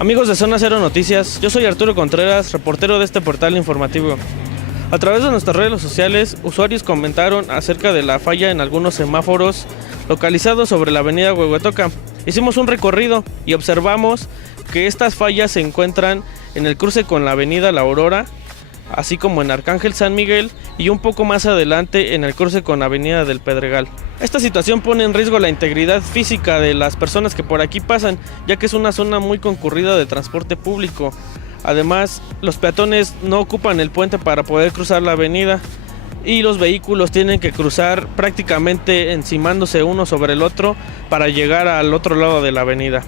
Amigos de Zona Cero Noticias, yo soy Arturo Contreras, reportero de este portal informativo. A través de nuestras redes sociales, usuarios comentaron acerca de la falla en algunos semáforos localizados sobre la avenida Huehuetoca. Hicimos un recorrido y observamos que estas fallas se encuentran en el cruce con la avenida La Aurora, así como en Arcángel San Miguel y un poco más adelante en el cruce con la avenida del Pedregal. Esta situación pone en riesgo la integridad física de las personas que por aquí pasan, ya que es una zona muy concurrida de transporte público. Además, los peatones no ocupan el puente para poder cruzar la avenida y los vehículos tienen que cruzar prácticamente encimándose uno sobre el otro para llegar al otro lado de la avenida.